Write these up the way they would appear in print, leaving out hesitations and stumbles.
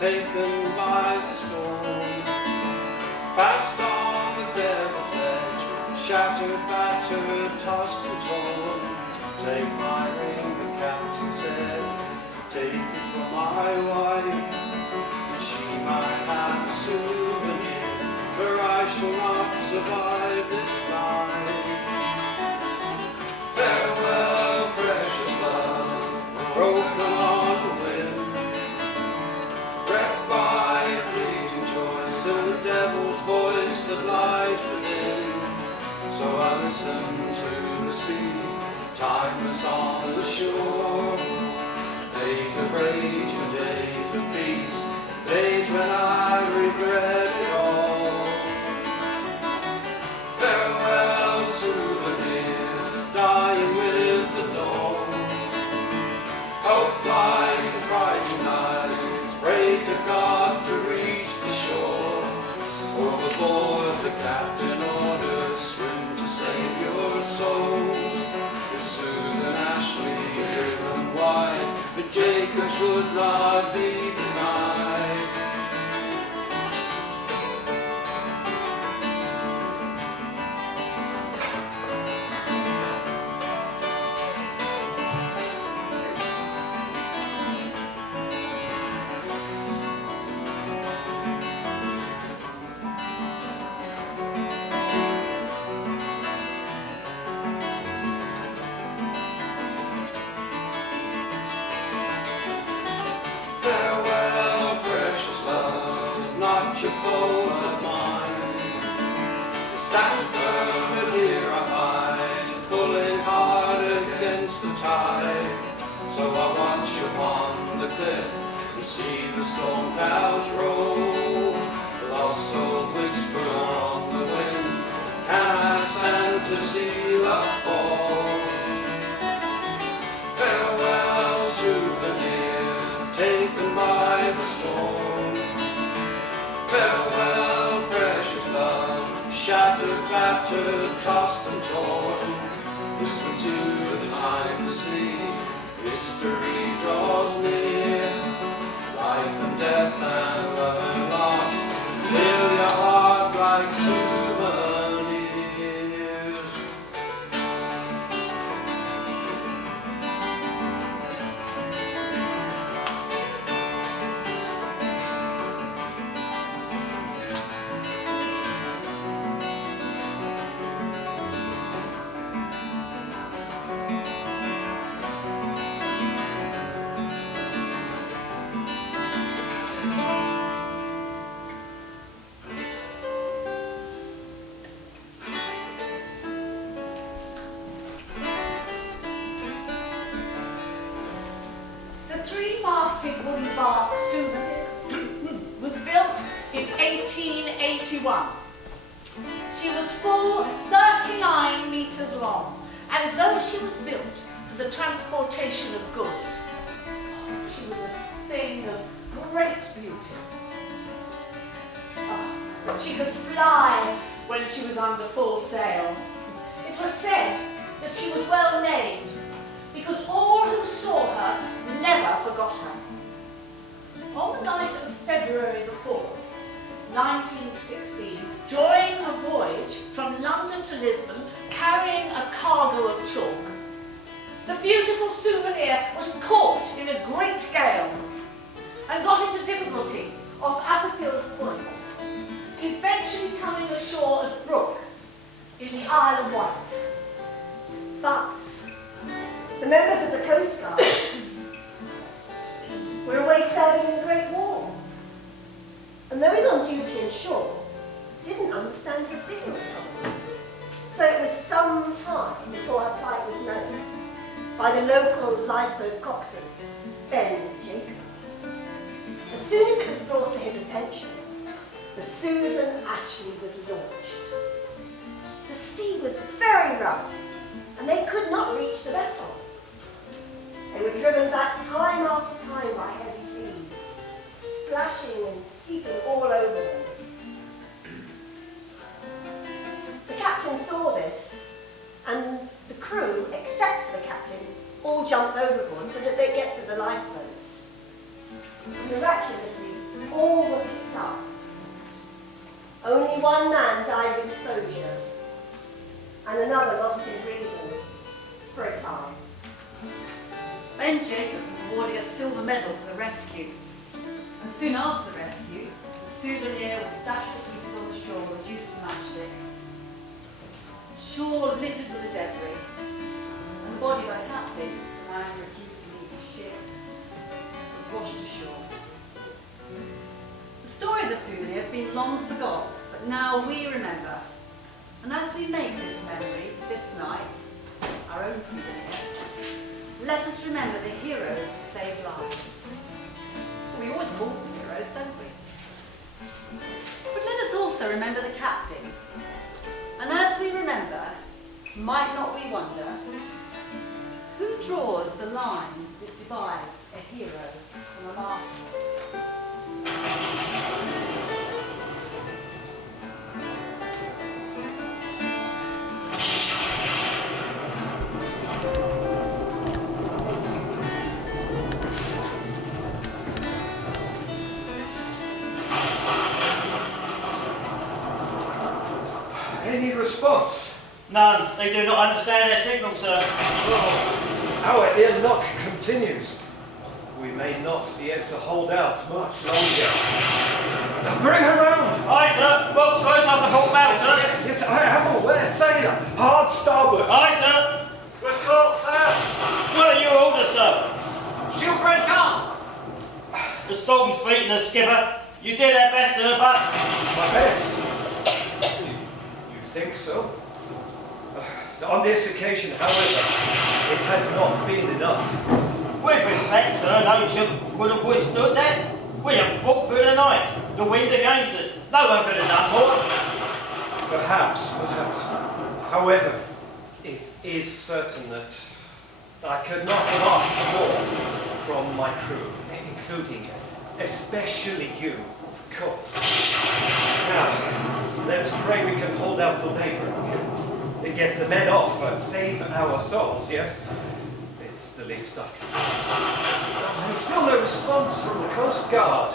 taken by the storm. Fast on the devil's edge, shattered, battered, tossed and torn. Take my ring, the captain said, take it from my wife, and she might have a souvenir, for I shall not survive this night. Farewell, precious love, broken on the wind, wrecked by fleeting joys, till the devil's voice that lies within. So I listen to the sea, timeless on the shore. Days of rage and days of peace, days when I regret it all. Farewell, souvenir, dying with the dawn. Hope flies in frightened eyes, pray to God to reach the shore. Overboard the captain ordered, swim to save your soul. With Susan Ashley driven wide, but Jacobs would not be denied. Your foe of mine, stand firm and here I hide, pulling hard against the tide. So I watch you on the cliff and see the storm clouds roll. Lost souls whisper on the wind, can I stand to see love fall? Farewell, souvenir, taken by the storm. Farewell, precious love, shattered, battered, tossed and torn. Listen to the time to sleep, history draws near. Life and death and love and loss, fill your heart like souvenirs. The three-masted wooden bark Souvenir was built in 1881. She was full 39 metres long, and though she was built for the transportation of goods, she was a thing of great beauty. She could fly when she was under full sail. It was said that she was well named, because all who saw her never forgot her. On the night of February the 4th, 1916, during a voyage from London to Lisbon, carrying a cargo of chalk, the beautiful Souvenir was caught in a great gale and got into difficulty off Atherfield Point, eventually coming ashore at Brook in the Isle of Wight. But the members of the Coast Guard were away serving in the Great War, and those on duty ashore didn't understand her signals properly. So it was some time before her plight was known by the local lifeboat coxswain, Ben Jacobs. As soon as it was brought to his attention, the Susan Ashley was launched. The sea was very rough, and they could not reach the vessel. They were driven back time after time by heavy seas, splashing and seeping all over them. The captain saw this, and the crew, except for the captain, all jumped overboard so that they'd get to the lifeboat. Miraculously, all were picked up. Only one man died of exposure, and another lost his reason for a time. Ben Jacobs was awarded a silver medal for the rescue. And soon after the rescue, the Souvenir was dashed to pieces on the shore, reduced to matchsticks. The shore littered with the debris, and the body of the captain, the man who refused to leave his ship, was washed ashore. The story of the Souvenir has been long forgot, but now we remember. And as we make this memory, this night, our own souvenir, let us remember the heroes who saved lives. We always call them heroes, don't we? But let us also remember the captain. And as we remember, might not we wonder, who draws the line that divides a hero from a master? Any response? None. They do not understand their signal, sir. Oh, our ill luck continues. We may not be able to hold out much longer. Bring her round! Aye, sir. Box close up the whole bow, sir. Yes, I am aware, sailor. Hard starboard. Aye, sir. We're caught fast. What are your orders, sir? She'll break up. The storm's beaten us, skipper. You did our best, sir, but... My best. You think so? On this occasion, however, it has not been enough. With respect, sir, no ship would have withstood that. We have fought through the night. The wind against us. No one could have done more. Perhaps. However, it is certain that I could not have asked more from my crew, including, especially you, of course. Now, let's pray we can hold out till daybreak. It gets the men off and save our souls, yes? It's the least I can. And still no response from the Coast Guard.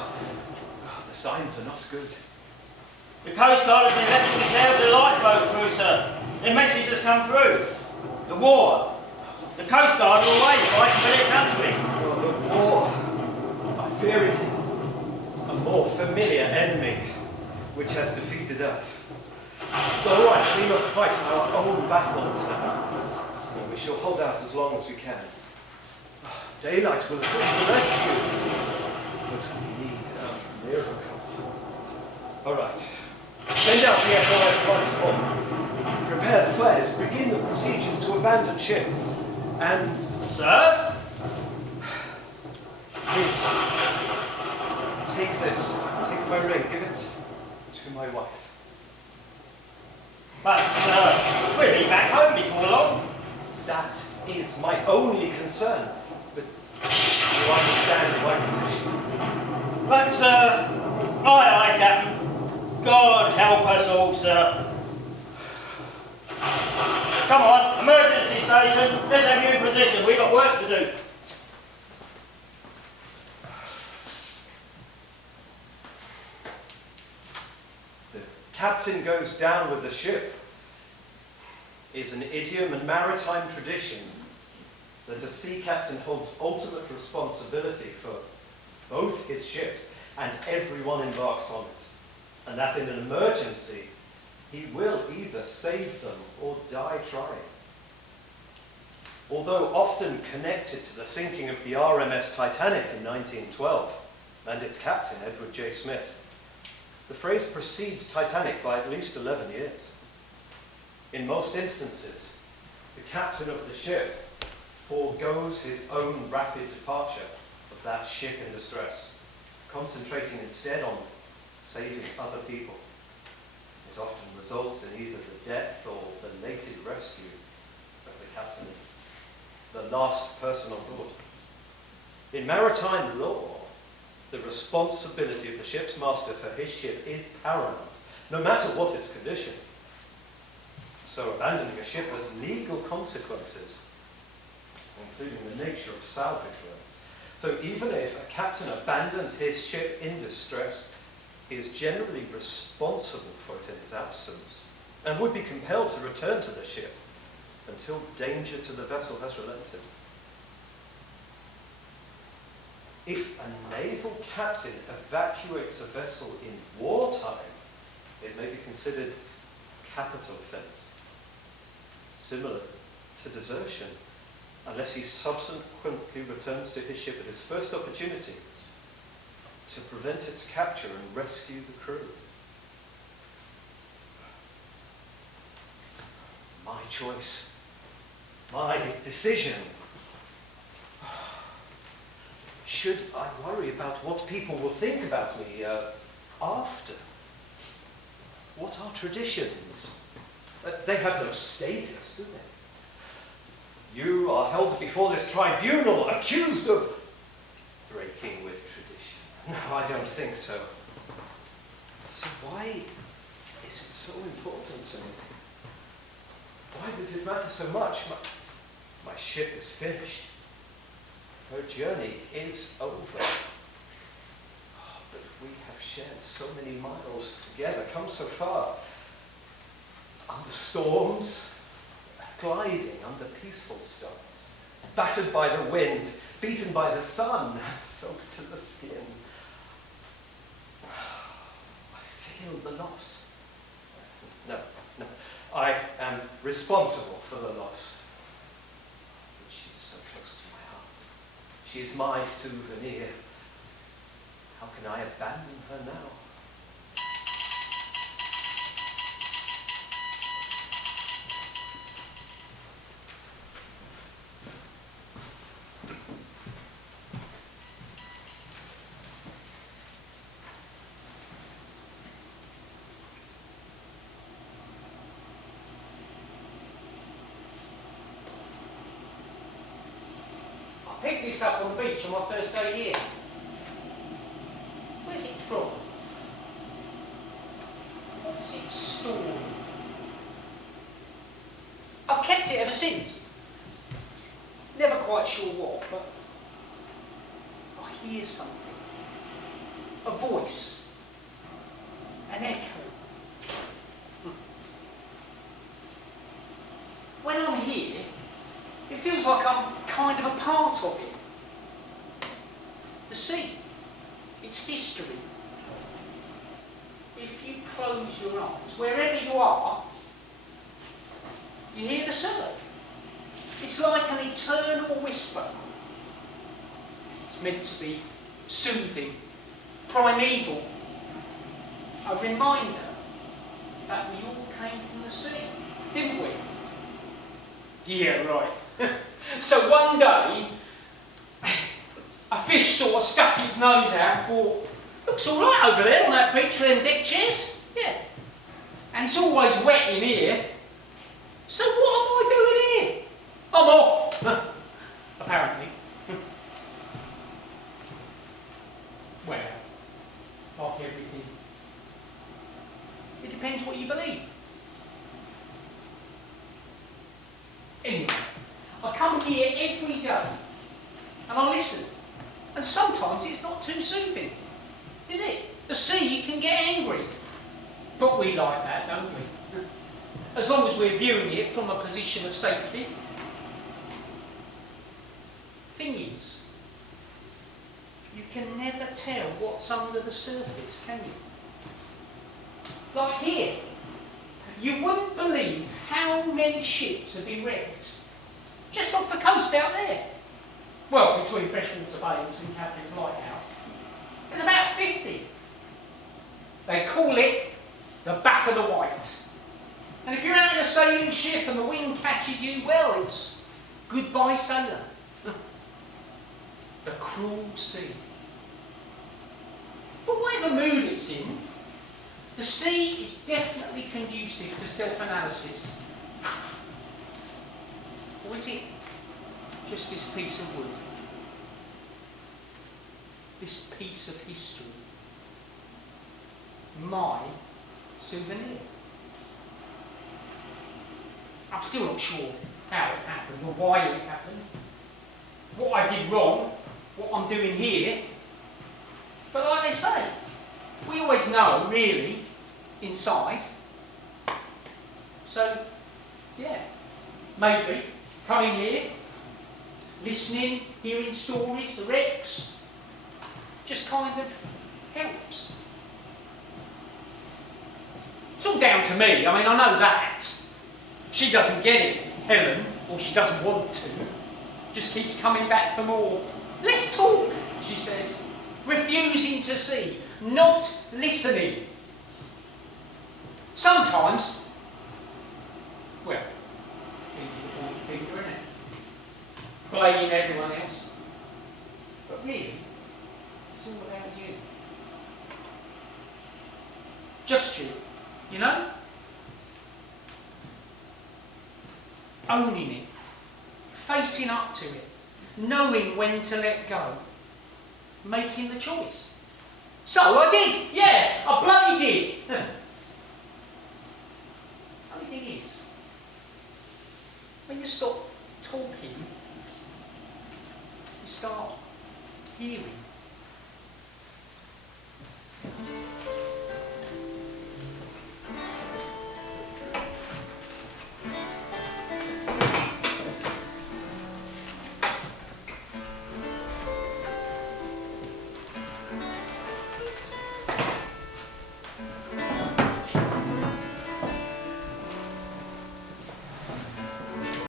The signs are not good. The Coast Guard has been left to the care of the lifeboat crew, sir. Their message has come through. The war. The Coast Guard are away fighting for their country. Well, the war, I fear it is a more familiar enemy which has defeated us. All right, we must fight our own battles now. And we shall hold out as long as we can. Daylight will assist the rescue, but we need a miracle. All right, send out the SOS once more. Prepare the flares, begin the procedures to abandon ship, and... Sir? Please, take this, take my ring, give it to my wife. But, sir, we'll be back home before long. That is my only concern, but you understand my position. But, sir, aye, Captain. God help us all, sir. Come on, emergency stations. Let's have you in position. We've got work to do. The captain goes down with the ship is an idiom and maritime tradition that a sea captain holds ultimate responsibility for both his ship and everyone embarked on it, and that in an emergency he will either save them or die trying. Although often connected to the sinking of the RMS Titanic in 1912 and its captain, Edward J. Smith, the phrase precedes Titanic by at least 11 years. In most instances, the captain of the ship forgoes his own rapid departure of that ship in distress, concentrating instead on saving other people. It often results in either the death or the belated rescue of the captain as the last person on board. In maritime law, the responsibility of the ship's master for his ship is paramount, no matter what its condition. So abandoning a ship has legal consequences, including the nature of salvage rights. So even if a captain abandons his ship in distress, he is generally responsible for it in his absence, and would be compelled to return to the ship until danger to the vessel has relented. If a naval captain evacuates a vessel in wartime, it may be considered a capital offence, similar to desertion, unless he subsequently returns to his ship at his first opportunity to prevent its capture and rescue the crew. My choice, my decision. Should I worry about what people will think about me after? What are traditions? They have no status, do they? You are held before this tribunal, accused of breaking with tradition. No, I don't think so. So why is it so important to me? Why does it matter so much? My ship is finished. Her journey is over. Oh, but we have shared so many miles together, come so far. Under storms, gliding under peaceful stars, battered by the wind, beaten by the sun, soaked to the skin. I feel the loss. No. I am responsible for the loss. But she's so close to my heart. She is my souvenir. How can I abandon her now? I picked this up on the beach on my first day here. Where's it from? What's its story? I've kept it ever since. Never quite sure what, but I hear something. A voice. An echo. When I'm here, it feels like I'm kind of a part of it. The sea, its history. If you close your eyes, wherever you are, you hear the surf. It's like an eternal whisper. It's meant to be soothing, primeval, a reminder that we all came from the sea, didn't we? Yeah, right. So one day, a fish sort of stuck its nose out and thought, looks all right over there on that beach with them deck chairs. Yeah. And it's always wet in here. So what am I doing here? I'm off. Apparently. Well, like everything. It depends what you believe. Anyway, I come here every day and I listen. And sometimes it's not too soothing, is it? The sea can get angry. But we like that, don't we? As long as we're viewing it from a position of safety. Thing is, you can never tell what's under the surface, can you? Like here. You wouldn't believe how many ships have been wrecked just off the coast out there. Well, between Freshwater Bay and St Catherine's Lighthouse. There's about 50. They call it the back of the Wight. And if you're out in a sailing ship and the wind catches you, well, it's goodbye sailor. The cruel sea. But whatever mood it's in, the sea is definitely conducive to self-analysis. Or is it just this piece of wood? This piece of history? My souvenir? I'm still not sure how it happened or why it happened. What I did wrong what I'm doing here. But like they say, we always know, really, inside. So, yeah, maybe coming here, listening, hearing stories, the wrecks, just kind of helps. It's all down to me, I mean, I know that. She doesn't get it, Helen, or she doesn't want to. Just keeps coming back for more. Let's talk, she says, refusing to see, not listening. Sometimes, well, easy to point the finger, isn't it? Blaming everyone else. But really, it's all about you. Just you, you know? Owning it, facing up to it, knowing when to let go, making the choice. So I did, yeah, I bloody did. Only thing is, when you stop talking, you start hearing.